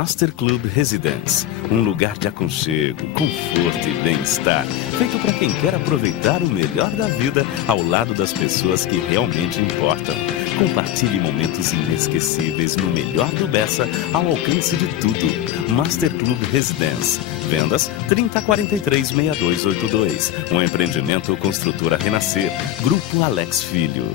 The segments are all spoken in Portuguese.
Master Club Residence, um lugar de aconchego, conforto e bem-estar, feito para quem quer aproveitar o melhor da vida ao lado das pessoas que realmente importam. Compartilhe momentos inesquecíveis no melhor do Bessa ao alcance de tudo. Master Club Residence. Vendas 3043-6282. Um empreendimento Construtora Renascer. Grupo Alex Filho.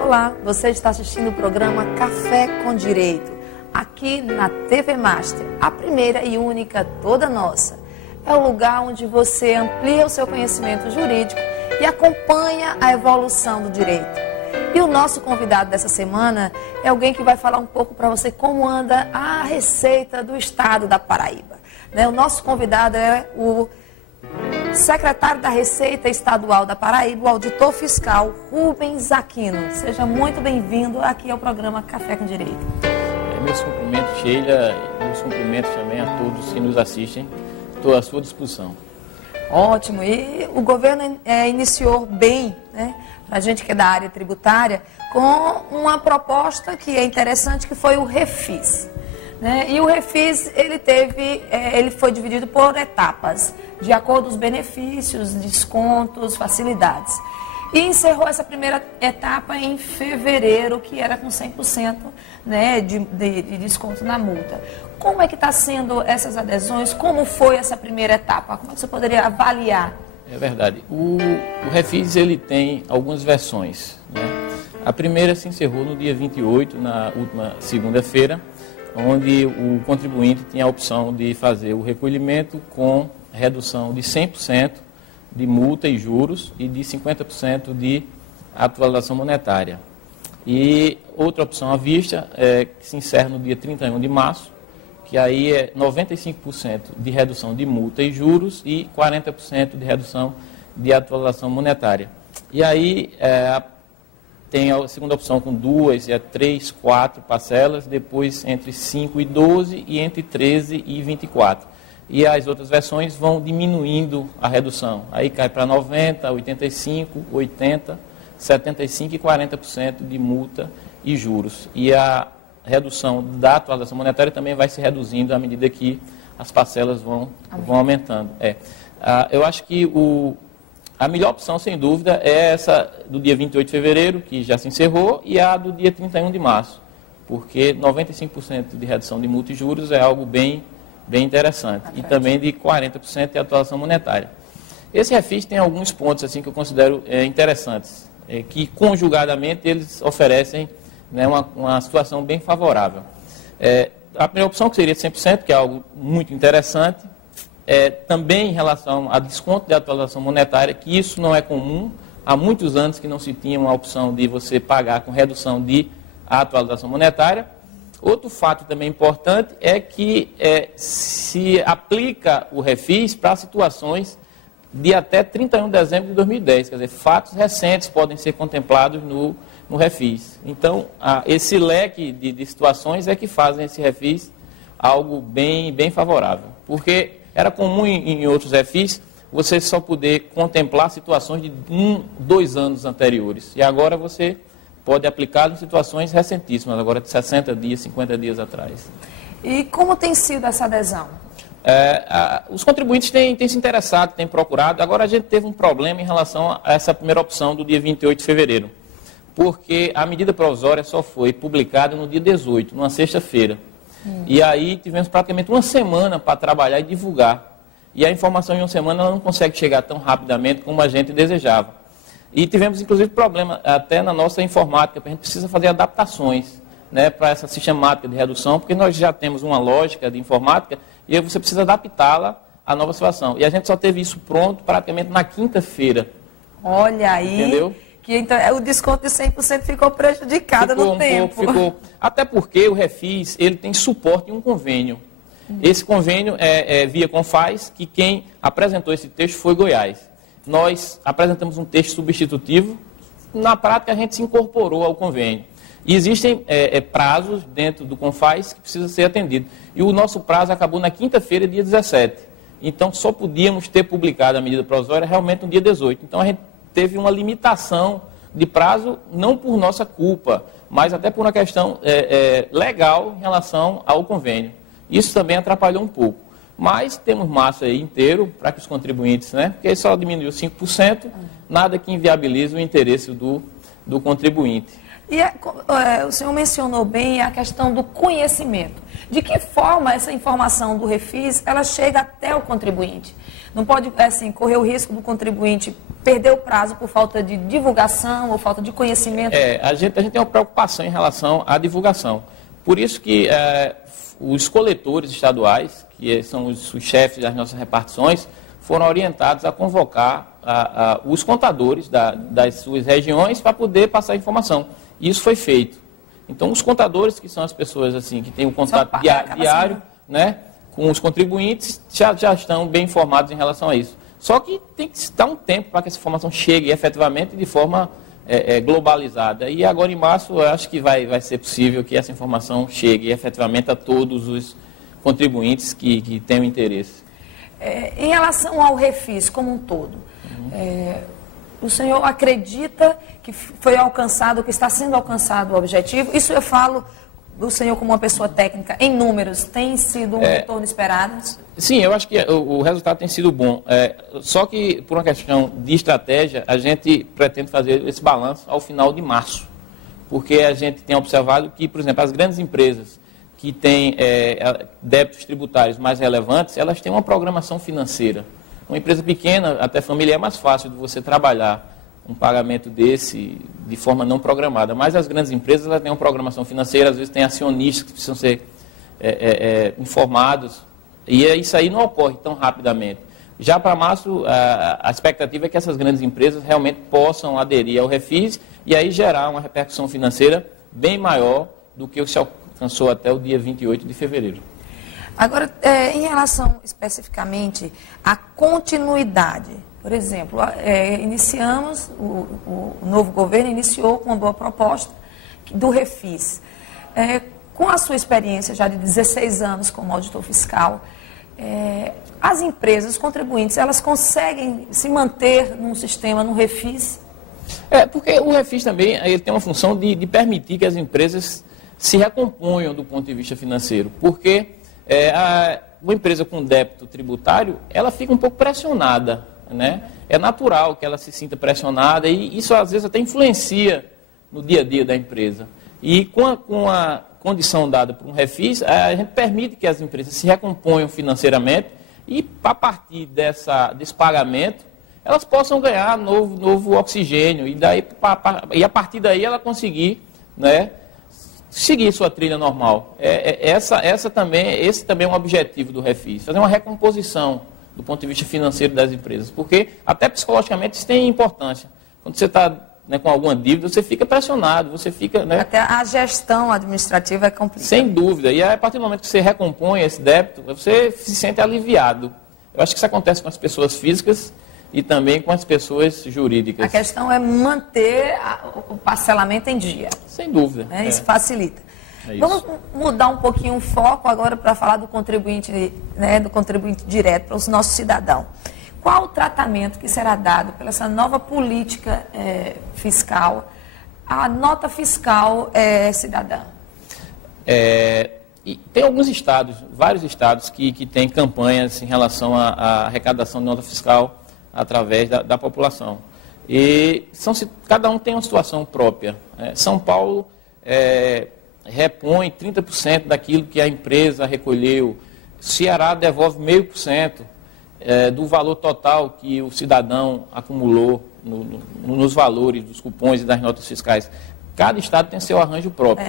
Olá, você está assistindo o programa Café com Direito, aqui na TV Master, a primeira e única toda nossa. É o lugar onde você amplia o seu conhecimento jurídico e acompanha a evolução do direito. E o nosso convidado dessa semana é alguém que vai falar um pouco para você como anda a receita do estado da Paraíba. O nosso convidado é o secretário da Receita Estadual da Paraíba, o auditor fiscal Rubens Aquino. Seja muito bem-vindo aqui ao programa Café com Direito. Meus cumprimentos, Sheila, e meus cumprimentos também a todos que nos assistem. Estou à sua disposição. Ótimo. E o governo iniciou bem, para a gente que é da área tributária, com uma proposta que é interessante, que foi o Refis. E o Refis, ele foi dividido por etapas, de acordo com os benefícios, descontos, facilidades. E encerrou essa primeira etapa em fevereiro, que era com 100% de desconto na multa. Como é que está sendo essas adesões? Como foi essa primeira etapa? Como é que você poderia avaliar? É verdade. O Refis ele tem algumas versões. A primeira se encerrou no dia 28, na última segunda-feira, onde o contribuinte tinha a opção de fazer o recolhimento com redução de 100% de multa e juros e de 50% de atualização monetária. E outra opção à vista, que se encerra no dia 31 de março, que aí é 95% de redução de multa e juros e 40% de redução de atualização monetária. E aí tem a segunda opção com 2, 3, 4 parcelas, depois entre 5 e 12 e entre 13 e 24. E as outras versões vão diminuindo a redução. Aí cai para 90, 85, 80, 75 e 40% de multa e juros. E a redução da atualização monetária também vai se reduzindo à medida que as parcelas vão aumentando. Eu acho que a melhor opção, sem dúvida, é essa do dia 28 de fevereiro, que já se encerrou, e a do dia 31 de março, porque 95% de redução de multa e juros é algo bem interessante, e também de 40% de atualização monetária. Esse Refis tem alguns pontos assim, que eu considero interessantes, que conjugadamente eles oferecem uma situação bem favorável. A primeira opção, que seria 100%, que é algo muito interessante, também em relação a desconto de atualização monetária, que isso não é comum, há muitos anos que não se tinha uma opção de você pagar com redução de atualização monetária. Outro fato também importante é que se aplica o Refis para situações de até 31 de dezembro de 2010, quer dizer, fatos recentes podem ser contemplados no Refis. Então, esse leque de situações é que fazem esse Refis algo bem favorável, porque era comum em outros Refis você só poder contemplar situações de 2 anos anteriores, e agora você pode aplicar em situações recentíssimas, agora de 60 dias, 50 dias atrás. E como tem sido essa adesão? Os contribuintes têm se interessado, têm procurado. Agora a gente teve um problema em relação a essa primeira opção do dia 28 de fevereiro, porque a medida provisória só foi publicada no dia 18, numa sexta-feira. E aí tivemos praticamente uma semana para trabalhar e divulgar. E a informação em uma semana ela não consegue chegar tão rapidamente como a gente desejava. E tivemos, inclusive, problema até na nossa informática, porque a gente precisa fazer adaptações para essa sistemática de redução, porque nós já temos uma lógica de informática e aí você precisa adaptá-la à nova situação. E a gente só teve isso pronto praticamente na quinta-feira. Olha aí, entendeu? Que então o desconto de 100% ficou prejudicado no tempo. Ficou. Até porque o Refis ele tem suporte em um convênio. Esse convênio é via Confaz, que quem apresentou esse texto foi Goiás. Nós apresentamos um texto substitutivo, na prática a gente se incorporou ao convênio. E existem prazos dentro do Confaz que precisam ser atendidos. E o nosso prazo acabou na quinta-feira, dia 17. então só podíamos ter publicado a medida provisória realmente no dia 18. Então a gente teve uma limitação de prazo, não por nossa culpa, mas até por uma questão legal em relação ao convênio. Isso também atrapalhou um pouco. Mas temos março aí inteiro para que os contribuintes, né? Porque só diminuiu 5%, nada que inviabilize o interesse do contribuinte. E o senhor mencionou bem a questão do conhecimento. De que forma essa informação do Refis, ela chega até o contribuinte? Não pode, assim, correr o risco do contribuinte perder o prazo por falta de divulgação ou falta de conhecimento? A gente tem uma preocupação em relação à divulgação. Por isso que os coletores estaduais, que são os chefes das nossas repartições, foram orientados a convocar os contadores das suas regiões para poder passar a informação. E isso foi feito. Então, os contadores, que são as pessoas assim que têm um contato diário, né, com os contribuintes, já estão bem informados em relação a isso. Só que tem que dar um tempo para que essa informação chegue efetivamente de forma globalizada. E agora, em março, eu acho que vai ser possível que essa informação chegue efetivamente a todos os contribuintes que tenham interesse. Em relação ao Refis como um todo, o senhor acredita que foi alcançado, que está sendo alcançado o objetivo? Isso eu falo do senhor como uma pessoa técnica, em números, tem sido um retorno esperado? Sim, eu acho que o resultado tem sido bom. Só que, por uma questão de estratégia, a gente pretende fazer esse balanço ao final de março. Porque a gente tem observado que, por exemplo, as grandes empresas que têm débitos tributários mais relevantes, elas têm uma programação financeira. Uma empresa pequena, até familiar, é mais fácil de você trabalhar um pagamento desse de forma não programada. Mas as grandes empresas, elas têm uma programação financeira, às vezes tem acionistas que precisam ser informados, e isso aí não ocorre tão rapidamente. Já para março, a expectativa é que essas grandes empresas realmente possam aderir ao Refis e aí gerar uma repercussão financeira bem maior do que o que se alcançou até o dia 28 de fevereiro. Agora, em relação especificamente à continuidade, por exemplo, iniciamos, o novo governo iniciou com uma boa proposta do Refis. Com a sua experiência já de 16 anos como auditor fiscal, as empresas, os contribuintes, elas conseguem se manter num sistema, no Refis? Porque o Refis também ele tem uma função de permitir que as empresas se recomponham do ponto de vista financeiro, porque uma empresa com débito tributário, ela fica um pouco pressionada, né? É natural que ela se sinta pressionada e isso às vezes até influencia no dia a dia da empresa. E com a condição dada por um Refis, a gente permite que as empresas se recomponham financeiramente e a partir desse pagamento, elas possam ganhar novo oxigênio e a partir daí ela conseguir, né, seguir sua trilha normal. Esse também é um objetivo do Refis, fazer uma recomposição do ponto de vista financeiro das empresas, porque até psicologicamente isso tem importância. Quando você está com alguma dívida, você fica pressionado, você fica... Né, até a gestão administrativa é complicada. Sem dúvida, e a partir do momento que você recompõe esse débito, você se sente aliviado. Eu acho que isso acontece com as pessoas físicas e também com as pessoas jurídicas. A questão é manter o parcelamento em dia. Sem dúvida. Isso facilita. Vamos mudar um pouquinho o foco agora para falar do contribuinte, né, do contribuinte direto, para o nosso cidadão. Qual o tratamento que será dado pela essa nova política fiscal à nota fiscal cidadã? E tem alguns estados, vários estados que têm campanhas em relação à arrecadação de nota fiscal através da população. E cada um tem uma situação própria. São Paulo repõe 30% daquilo que a empresa recolheu. Ceará devolve 0,5% do valor total que o cidadão acumulou nos valores dos cupons e das notas fiscais. Cada estado tem seu arranjo próprio.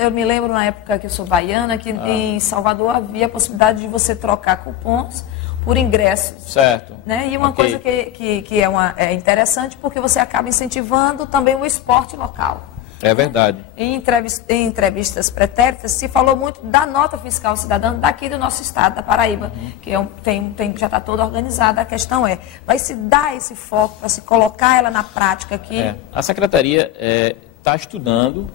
Eu me lembro na época que eu sou baiana, que em Salvador havia a possibilidade de você trocar cupons por ingressos. Certo. Né? E uma coisa que é interessante, porque você acaba incentivando também o esporte local. É verdade. Em entrevistas pretéritas, se falou muito da nota fiscal cidadã daqui do nosso estado, da Paraíba, que já está toda organizada. A questão vai se dar esse foco para se colocar ela na prática aqui? A Secretaria está estudando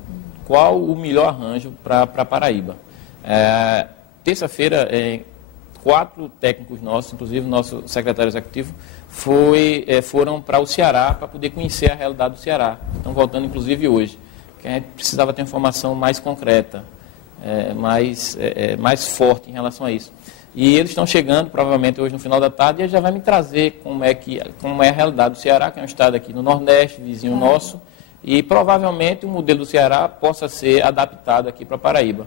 qual o melhor arranjo para Paraíba. Terça-feira, 4 técnicos nossos, inclusive o nosso secretário executivo, foram para o Ceará para poder conhecer a realidade do Ceará. Estão voltando, inclusive, hoje, que a gente precisava ter informação mais concreta, mais forte em relação a isso. E eles estão chegando, provavelmente, hoje no final da tarde, e ele já vai me trazer como é a realidade do Ceará, que é um estado aqui no Nordeste, vizinho nosso, e provavelmente o modelo do Ceará possa ser adaptado aqui para Paraíba.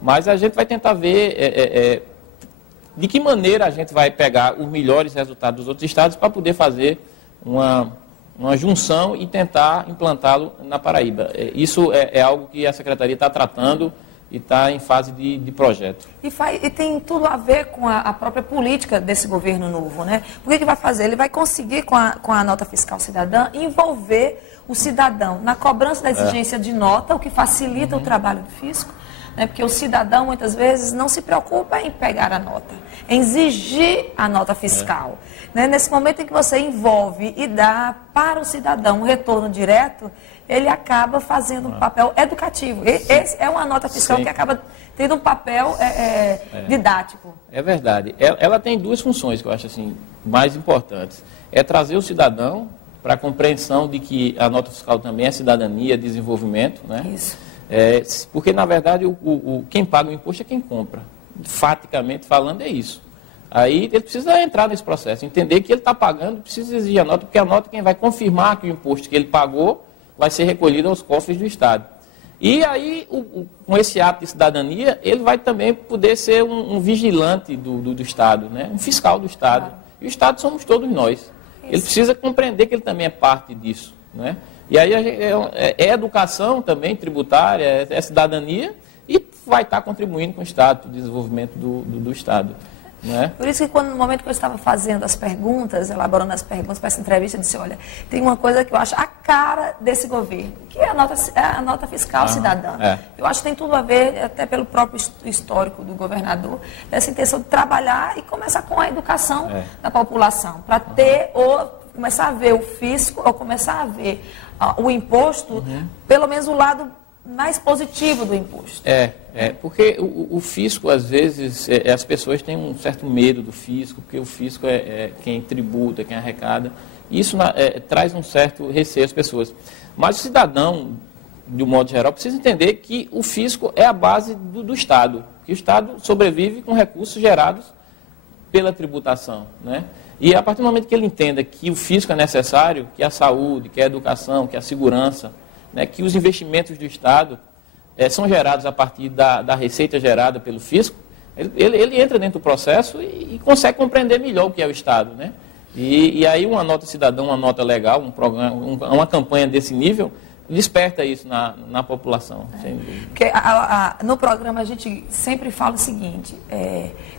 Mas a gente vai tentar ver de que maneira a gente vai pegar os melhores resultados dos outros estados para poder fazer uma junção e tentar implantá-lo na Paraíba. Isso é algo que a Secretaria está tratando e está em fase de projeto. E tem tudo a ver com a própria política desse governo novo, né? O que vai fazer? Ele vai conseguir, com a nota fiscal cidadã, envolver o cidadão na cobrança da exigência de nota, o que facilita o trabalho do fisco, né? Porque o cidadão, muitas vezes, não se preocupa em pegar a nota, em exigir a nota fiscal. Né? Nesse momento em que você envolve e dá para o cidadão um retorno direto, ele acaba fazendo um papel educativo. Essa é uma nota fiscal que acaba tendo um papel didático. É verdade. Ela tem 2 funções que eu acho assim, mais importantes. É trazer o cidadão para a compreensão de que a nota fiscal também é cidadania, desenvolvimento. Né? Isso. Porque, na verdade, quem paga o imposto é quem compra. Faticamente falando, é isso. Aí ele precisa entrar nesse processo, entender que ele está pagando, precisa exigir a nota, porque a nota é quem vai confirmar que o imposto que ele pagou vai ser recolhido aos cofres do Estado. E aí, com esse ato de cidadania, ele vai também poder ser um vigilante do Estado, né? Um fiscal do Estado. Claro. E o Estado somos todos nós. Isso. Ele precisa compreender que ele também é parte disso, né? E aí é educação também tributária, é cidadania, e vai estar contribuindo com o Estado, para o desenvolvimento do Estado. Né? Por isso que no momento que eu estava fazendo as perguntas, elaborando as perguntas para essa entrevista, eu disse, olha, tem uma coisa que eu acho a cara desse governo, que é a nota fiscal cidadã. Eu acho que tem tudo a ver, até pelo próprio histórico do governador, essa intenção de trabalhar e começar com a educação da população, para ter começar a ver o fisco, ou começar a ver o imposto, pelo menos o lado mais positivo do imposto. Porque o fisco, às vezes, as pessoas têm um certo medo do fisco, porque o fisco é quem tributa, quem arrecada. Isso traz um certo receio às pessoas. Mas o cidadão, de um modo geral, precisa entender que o fisco é a base do Estado, que o Estado sobrevive com recursos gerados pela tributação, né? E a partir do momento que ele entenda que o fisco é necessário, que a saúde, que a educação, que a segurança, né, que os investimentos do Estado são gerados a partir da receita gerada pelo fisco, ele entra dentro do processo e consegue compreender melhor o que é o Estado, né? E aí uma nota cidadã, uma nota legal, um programa, uma campanha desse nível, desperta isso na população. Sem dúvida. Porque no programa a gente sempre fala o seguinte,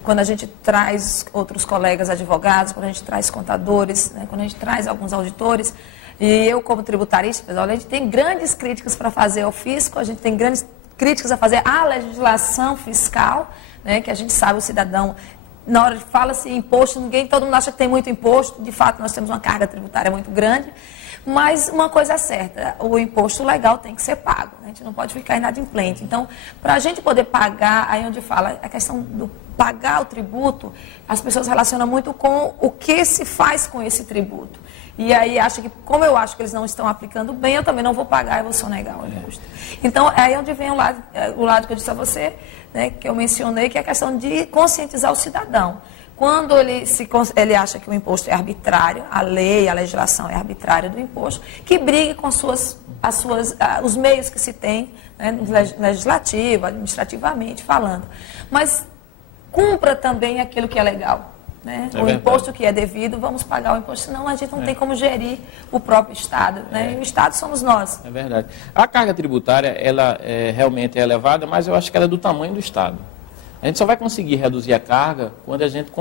quando a gente traz outros colegas advogados, quando a gente traz contadores, né, quando a gente traz alguns auditores, e eu como tributarista, pessoal, a gente tem grandes críticas para fazer ao fisco, a gente tem grandes críticas a fazer à legislação fiscal, né, que a gente sabe o cidadão, na hora de fala-se imposto, todo mundo acha que tem muito imposto, de fato nós temos uma carga tributária muito grande, mas uma coisa é certa, o imposto legal tem que ser pago, né? A gente não pode ficar inadimplente. Então, para a gente poder pagar, aí onde fala, a questão do pagar o tributo, as pessoas relacionam muito com o que se faz com esse tributo. E aí acha que, como eu acho que eles não estão aplicando bem, eu também não vou pagar e vou sonegar o imposto. Então, é aí onde vem o lado que eu disse a você, né, que eu mencionei, que é a questão de conscientizar o cidadão. Quando ele acha que o imposto é arbitrário, a lei, a legislação é arbitrária do imposto, que brigue com os meios que se tem, né, legislativo, administrativamente falando. Mas cumpra também aquilo que é legal. Né? O imposto que é devido, vamos pagar o imposto, senão a gente não tem como gerir o próprio Estado. Né? E o Estado somos nós. É verdade. A carga tributária, ela realmente é elevada, mas eu acho que ela é do tamanho do Estado. A gente só vai conseguir reduzir a carga quando a gente